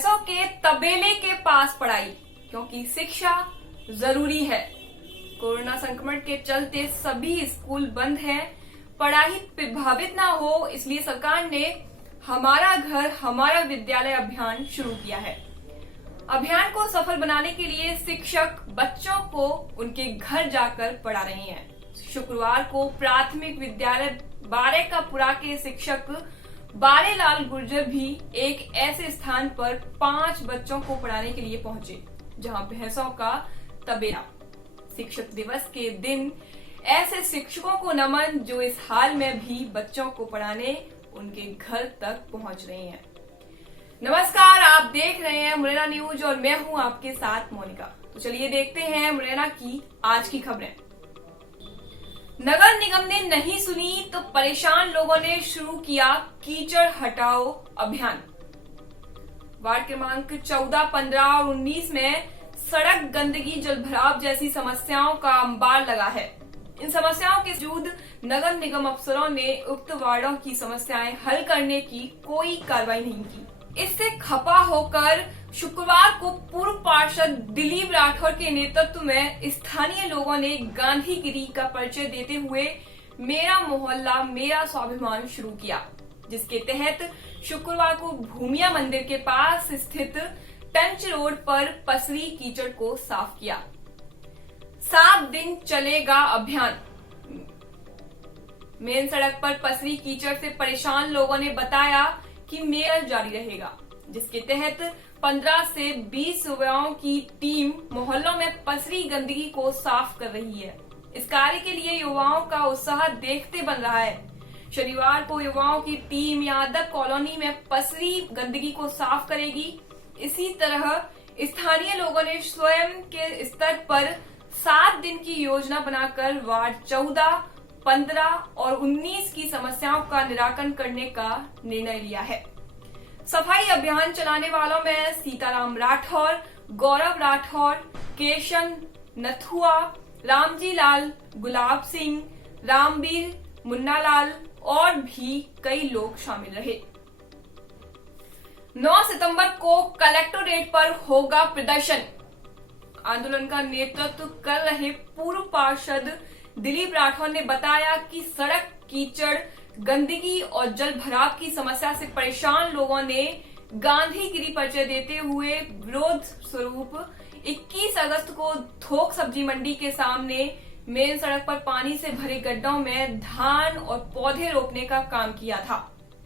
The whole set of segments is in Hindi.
भैंसों के तबेले के पास पढ़ाई, क्योंकि शिक्षा जरूरी है। कोरोना संक्रमण के चलते सभी स्कूल बंद हैं। पढ़ाई प्रभावित ना हो, इसलिए सरकार ने हमारा घर हमारा विद्यालय अभियान शुरू किया है। अभियान को सफल बनाने के लिए शिक्षक बच्चों को उनके घर जाकर पढ़ा रहे हैं। शुक्रवार को प्राथमिक विद्यालय बारेकापुरा के शिक्षक बारेलाल गुर्जर भी एक ऐसे स्थान पर 5 बच्चों को पढ़ाने के लिए पहुंचे जहां भैंसों का तबेला। शिक्षक दिवस के दिन ऐसे शिक्षकों को नमन जो इस हाल में भी बच्चों को पढ़ाने उनके घर तक पहुंच रहे हैं। नमस्कार, आप देख रहे हैं मुरैना न्यूज और मैं हूं आपके साथ मोनिका। तो चलिए देखते हैं मुरैना की आज की खबरें। नगर निगम ने नहीं सुनी तो परेशान लोगों ने शुरू किया कीचड़ हटाओ अभियान। वार्ड क्रमांक 14, 15 और 19 में सड़क गंदगी, जलभराव जैसी समस्याओं का अंबार लगा है। इन समस्याओं के बावजूद नगर निगम अफसरों ने उक्त वार्डों की समस्याएं हल करने की कोई कार्रवाई नहीं की। इससे खपा होकर शुक्रवार को पूर्व पार्षद दिलीप राठौर के नेतृत्व में स्थानीय लोगों ने गांधीगिरी का परिचय देते हुए मेरा मोहल्ला मेरा स्वाभिमान शुरू किया, जिसके तहत शुक्रवार को भूमिया मंदिर के पास स्थित टंच रोड पर पसरी कीचड़ को साफ किया। 7 दिन चलेगा अभियान। मेन सड़क पर पसरी कीचड़ से परेशान लोगों ने बताया कि मेयर जारी रहेगा, जिसके तहत 15 से 20 युवाओं की टीम मोहल्लों में पसरी गंदगी को साफ कर रही है। इस कार्य के लिए युवाओं का उत्साह देखते बन रहा है। शनिवार को युवाओं की टीम यादव कॉलोनी में पसरी गंदगी को साफ करेगी। इसी तरह स्थानीय लोगों ने स्वयं के स्तर पर 7 दिन की योजना बनाकर वार्ड 14, 15 और 19 की समस्याओं का निराकरण करने का निर्णय लिया है। सफाई अभियान चलाने वालों में सीताराम राठौर, गौरव राठौर, केशन नथुआ, रामजी लाल, गुलाब सिंह, रामवीर, मुन्नालाल और भी कई लोग शामिल रहे। 9 सितंबर को कलेक्टोरेट पर होगा प्रदर्शन। आंदोलन का नेतृत्व कर रहे पूर्व पार्षद दिलीप राठौर ने बताया कि सड़क कीचड़, गंदगी और जल भराव की समस्या से परेशान लोगों ने गांधीगिरी परिचय देते हुए विरोध स्वरूप 21 अगस्त को थोक सब्जी मंडी के सामने मेन सड़क पर पानी से भरे गड्ढों में धान और पौधे रोपने का काम किया था।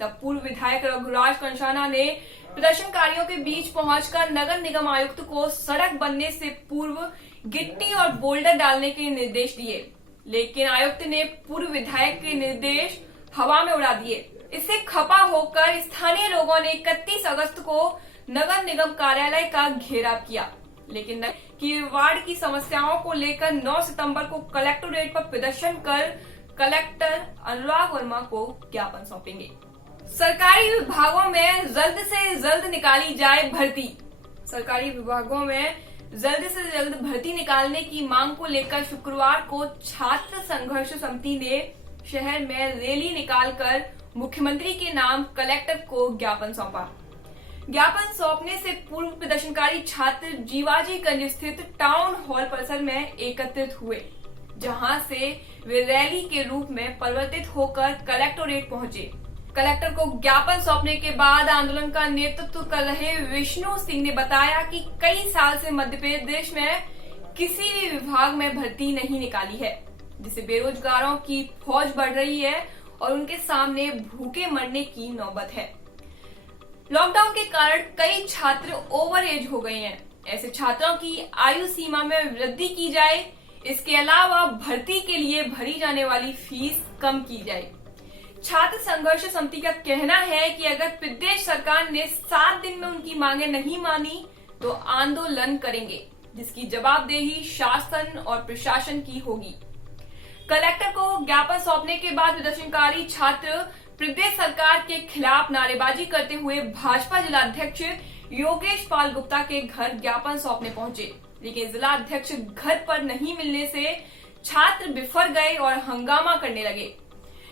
तब पूर्व विधायक रघुराज कंषाना ने प्रदर्शनकारियों के बीच पहुंचकर नगर निगम आयुक्त को सड़क बनने से पूर्व गिट्टी और बोल्डर डालने के निर्देश दिए, लेकिन आयुक्त ने पूर्व विधायक के निर्देश हवा में उड़ा दिए। इससे खपा होकर स्थानीय लोगों ने 31 अगस्त को नगर निगम कार्यालय का घेराव किया, लेकिन कि वार्ड की समस्याओं को लेकर 9 सितंबर को कलेक्टोरेट पर प्रदर्शन कर कलेक्टर अनुराग वर्मा को ज्ञापन सौंपेंगे। सरकारी विभागों में जल्द से जल्द निकाली जाए भर्ती। सरकारी विभागों में जल्द से जल्द भर्ती निकालने की मांग को लेकर शुक्रवार को छात्र संघर्ष समिति ने शहर में रैली निकालकर मुख्यमंत्री के नाम कलेक्टर को ज्ञापन सौंपा। ज्ञापन सौंपने से पूर्व प्रदर्शनकारी छात्र जीवाजीगंज स्थित टाउन हॉल परिसर में एकत्रित हुए, जहां से वे रैली के रूप में परिवर्तित होकर कलेक्टोरेट पहुंचे। कलेक्टर को ज्ञापन सौंपने के बाद आंदोलन का नेतृत्व कर रहे विष्णु सिंह ने बताया कि कई साल से मध्य प्रदेश में किसी भी विभाग में भर्ती नहीं निकाली है, जिससे बेरोजगारों की फौज बढ़ रही है और उनके सामने भूखे मरने की नौबत है। लॉकडाउन के कारण कई छात्र ओवर एज हो गए हैं। ऐसे छात्रों की आयु सीमा में वृद्धि की जाए। इसके अलावा भर्ती के लिए भरी जाने वाली फीस कम की जाए। छात्र संघर्ष समिति का कहना है कि अगर प्रदेश सरकार ने 7 दिन में उनकी मांगे नहीं मानी तो आंदोलन करेंगे, जिसकी जवाबदेही शासन और प्रशासन की होगी। कलेक्टर को ज्ञापन सौंपने के बाद प्रदर्शनकारी छात्र प्रदेश सरकार के खिलाफ नारेबाजी करते हुए भाजपा जिलाध्यक्ष योगेश पाल गुप्ता के घर ज्ञापन सौंपने पहुंचे, लेकिन जिलाध्यक्ष घर पर नहीं मिलने से छात्र बिफर गए और हंगामा करने लगे।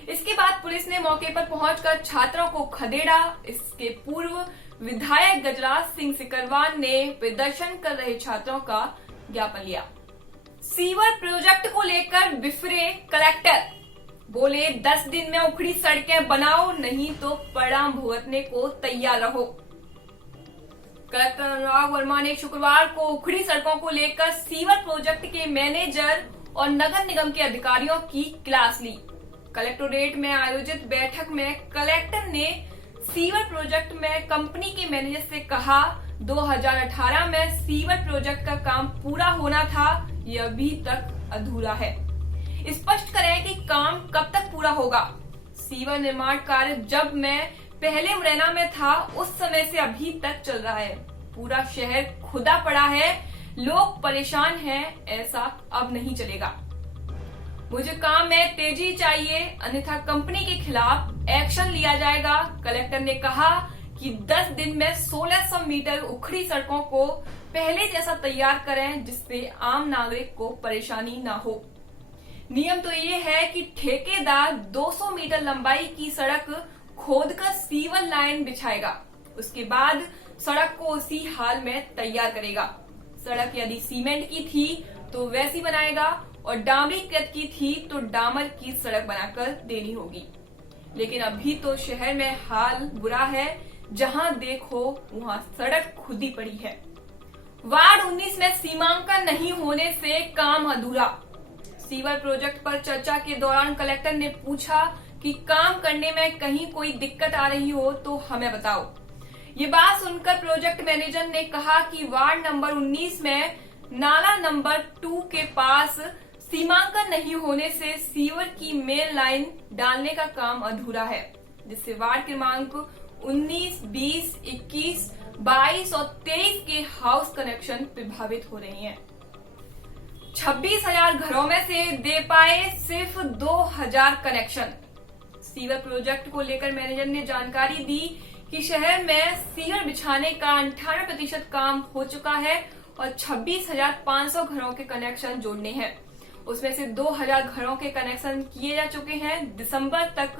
इसके बाद पुलिस ने मौके पर पहुंचकर छात्रों को खदेड़ा। इसके पूर्व विधायक गजराज सिंह सिकरवार ने प्रदर्शन कर रहे छात्रों का ज्ञापन लिया। सीवर प्रोजेक्ट को लेकर बिफरे कलेक्टर, बोले 10 दिन में उखड़ी सड़कें बनाओ, नहीं तो परिणाम भुगतने को तैयार रहो। कलेक्टर अनुराग वर्मा ने शुक्रवार को उखड़ी सड़कों को लेकर सीवर प्रोजेक्ट के मैनेजर और नगर निगम के अधिकारियों की क्लास ली। कलेक्टोरेट में आयोजित बैठक में कलेक्टर ने सीवर प्रोजेक्ट में कंपनी के मैनेजर से कहा, 2018 में सीवर प्रोजेक्ट का काम पूरा होना था, यह अभी तक अधूरा है। स्पष्ट करें कि काम कब तक पूरा होगा। सीवर निर्माण कार्य जब मैं पहले मुरैना में था उस समय से अभी तक चल रहा है। पूरा शहर खुदा पड़ा है, लोग परेशान हैं, ऐसा अब नहीं चलेगा। मुझे काम में तेजी चाहिए, अन्यथा कंपनी के खिलाफ एक्शन लिया जाएगा। कलेक्टर ने कहा कि 10 दिन में 1600 मीटर उखड़ी सड़कों को पहले जैसा तैयार करें, जिससे आम नागरिक को परेशानी न हो। नियम तो ये है कि ठेकेदार 200 मीटर लंबाई की सड़क खोदकर सीवर लाइन बिछाएगा, उसके बाद सड़क को उसी हाल में तैयार करेगा। सड़क यदि सीमेंट की थी तो वैसी बनाएगा और डामरीकृत की थी तो डामर की सड़क बनाकर देनी होगी। लेकिन अभी तो शहर में हाल बुरा है, जहां देखो वहां सड़क खुदी पड़ी है। वार्ड 19 में सीमांकन नहीं होने से काम अधूरा। सीवर प्रोजेक्ट पर चर्चा के दौरान कलेक्टर ने पूछा कि काम करने में कहीं कोई दिक्कत आ रही हो तो हमें बताओ। ये बात सुनकर प्रोजेक्ट मैनेजर ने कहा कि वार्ड नंबर 19 में नाला नंबर 2 के पास सीमांकन नहीं होने से सीवर की मेन लाइन डालने का काम अधूरा है, जिससे वार्ड क्रमांक 19, 20, 21, 22 और 23 के हाउस कनेक्शन प्रभावित हो रहे हैं। 26,000 घरों में से दे पाए सिर्फ 2,000 कनेक्शन। सीवर प्रोजेक्ट को लेकर मैनेजर ने जानकारी दी कि शहर में सीवर बिछाने का 98% काम हो चुका है और 26,500 घरों के कनेक्शन जोड़ने हैं। उसमें से 2,000 घरों के कनेक्शन किए जा चुके हैं। दिसंबर तक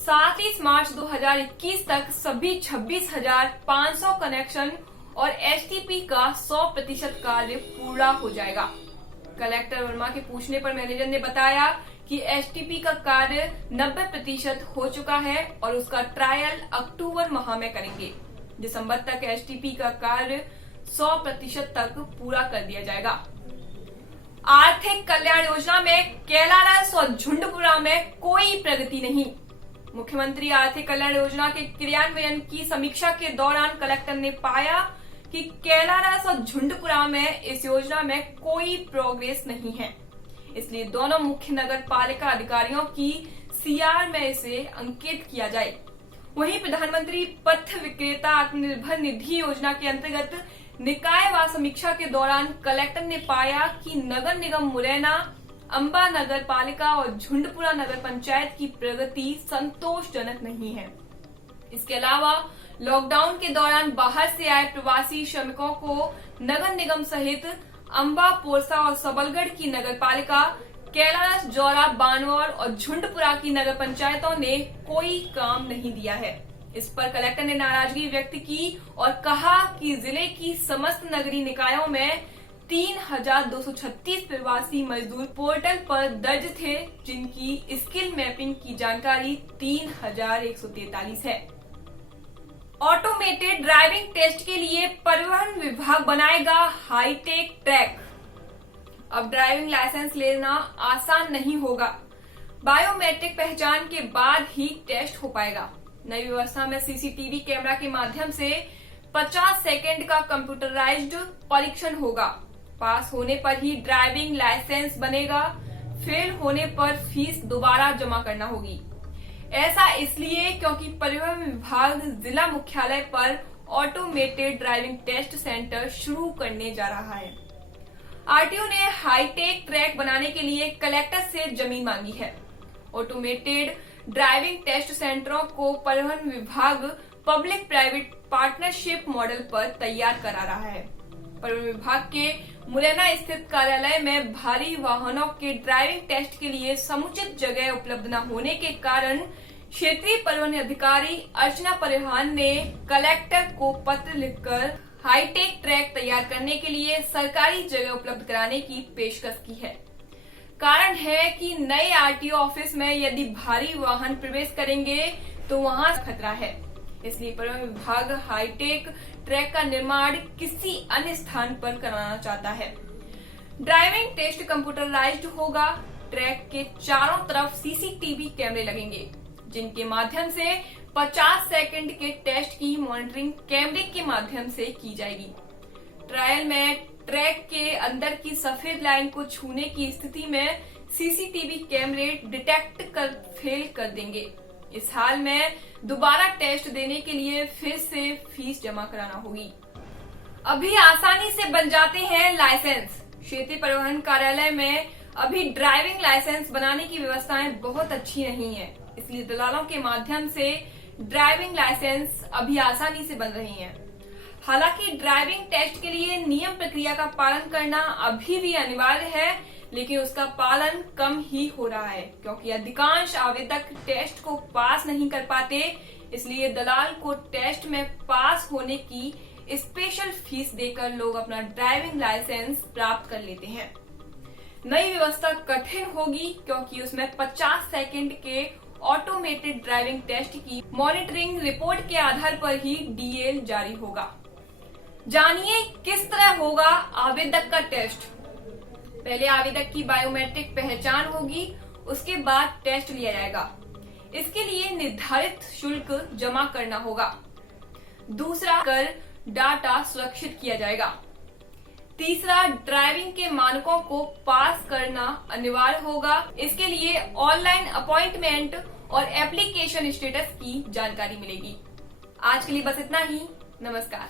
31 मार्च 2021 तक सभी 26,500 कनेक्शन और एसटीपी का 100% कार्य पूरा हो जाएगा। कलेक्टर वर्मा के पूछने पर मैनेजर ने बताया कि एसटीपी का कार्य 90% हो चुका है और उसका ट्रायल अक्टूबर माह में करेंगे। दिसंबर तक एसटीपी का कार्य 100% तक पूरा कर दिया जाएगा। आर्थिक कल्याण योजना में कैलारस और झुंडपुरा में कोई प्रगति नहीं। मुख्यमंत्री आर्थिक कल्याण योजना के क्रियान्वयन की समीक्षा के दौरान कलेक्टर ने पाया कि कैलारस और झुंडपुरा में इस योजना में कोई प्रोग्रेस नहीं है, इसलिए दोनों मुख्य नगर पालिका अधिकारियों की सीआर में इसे अंकित किया जाए। वहीं प्रधानमंत्री पथ विक्रेता आत्मनिर्भर निधि योजना के अंतर्गत निकायवार समीक्षा के दौरान कलेक्टर ने पाया कि नगर निगम मुरैना, अंबा नगर पालिका और झुंडपुरा नगर पंचायत की प्रगति संतोषजनक नहीं है। इसके अलावा लॉकडाउन के दौरान बाहर से आए प्रवासी श्रमिकों को नगर निगम सहित अंबा, पोरसा और सबलगढ़ की नगर पालिका, कैलारस, जौरा, बानौर और झुंडपुरा की नगर पंचायतों ने कोई काम नहीं दिया है। इस पर कलेक्टर ने नाराजगी व्यक्त की और कहा कि जिले की समस्त नगरीय निकायों में 3,236 प्रवासी मजदूर पोर्टल पर दर्ज थे, जिनकी स्किल मैपिंग की जानकारी 3,143 है। ऑटोमेटेड ड्राइविंग टेस्ट के लिए परिवहन विभाग बनाएगा हाईटेक ट्रैक। अब ड्राइविंग लाइसेंस लेना आसान नहीं होगा। बायोमेट्रिक पहचान के बाद ही टेस्ट हो पाएगा। नई व्यवस्था में सीसीटीवी कैमरा के माध्यम से 50 सेकंड का कंप्यूटराइज्ड परीक्षण होगा। पास होने पर ही ड्राइविंग लाइसेंस बनेगा। फेल होने पर फीस दोबारा जमा करना होगी। ऐसा इसलिए क्योंकि परिवहन विभाग जिला मुख्यालय पर ऑटोमेटेड ड्राइविंग टेस्ट सेंटर शुरू करने जा रहा है। आरटीओ ने हाईटेक ट्रैक बनाने के लिए कलेक्टर से जमीन मांगी है। ऑटोमेटेड ड्राइविंग टेस्ट सेंटरों को परिवहन विभाग पब्लिक प्राइवेट पार्टनरशिप मॉडल पर तैयार करा रहा है। परिवहन विभाग के मुरैना स्थित कार्यालय में भारी वाहनों के ड्राइविंग टेस्ट के लिए समुचित जगह उपलब्ध न होने के कारण क्षेत्रीय परिवहन अधिकारी अर्चना परिवहन ने कलेक्टर को पत्र लिखकर हाईटेक ट्रैक तैयार करने के लिए सरकारी जगह उपलब्ध कराने की पेशकश की है। कारण है कि नए आरटीओ ऑफिस में यदि भारी वाहन प्रवेश करेंगे तो वहां खतरा है, इसलिए परिवहन विभाग हाईटेक ट्रैक का निर्माण किसी अन्य स्थान पर कराना चाहता है। ड्राइविंग टेस्ट कंप्यूटराइज्ड होगा। ट्रैक के चारों तरफ सीसीटीवी कैमरे लगेंगे, जिनके माध्यम से 50 सेकंड के टेस्ट की मॉनिटरिंग कैमरे के माध्यम से की जाएगी। ट्रायल में ट्रैक के अंदर की सफेद लाइन को छूने की स्थिति में सीसीटीवी कैमरे डिटेक्ट कर फेल कर देंगे। इस हाल में दोबारा टेस्ट देने के लिए फिर से फीस जमा कराना होगी। अभी आसानी से बन जाते हैं लाइसेंस। क्षेत्रीय परिवहन कार्यालय में अभी ड्राइविंग लाइसेंस बनाने की व्यवस्थाएं बहुत अच्छी नहीं है, इसलिए दलालों के माध्यम से ड्राइविंग लाइसेंस अभी आसानी से बन रही हैं। हालांकि ड्राइविंग टेस्ट के लिए नियम प्रक्रिया का पालन करना अभी भी अनिवार्य है, लेकिन उसका पालन कम ही हो रहा है, क्योंकि अधिकांश आवेदक टेस्ट को पास नहीं कर पाते। इसलिए दलाल को टेस्ट में पास होने की स्पेशल फीस देकर लोग अपना ड्राइविंग लाइसेंस प्राप्त कर लेते हैं। नई व्यवस्था कठिन होगी, क्योंकि उसमें 50 सेकंड के ऑटोमेटेड ड्राइविंग टेस्ट की मॉनिटरिंग रिपोर्ट के आधार पर ही डीएल जारी होगा। जानिए किस तरह होगा आवेदक का टेस्ट। पहले आवेदक की बायोमेट्रिक पहचान होगी, उसके बाद टेस्ट लिया जाएगा। इसके लिए निर्धारित शुल्क जमा करना होगा। दूसरा, कर डाटा सुरक्षित किया जाएगा। तीसरा, ड्राइविंग के मानकों को पास करना अनिवार्य होगा। इसके लिए ऑनलाइन अपॉइंटमेंट और एप्लीकेशन स्टेटस की जानकारी मिलेगी। आज के लिए बस इतना ही। नमस्कार।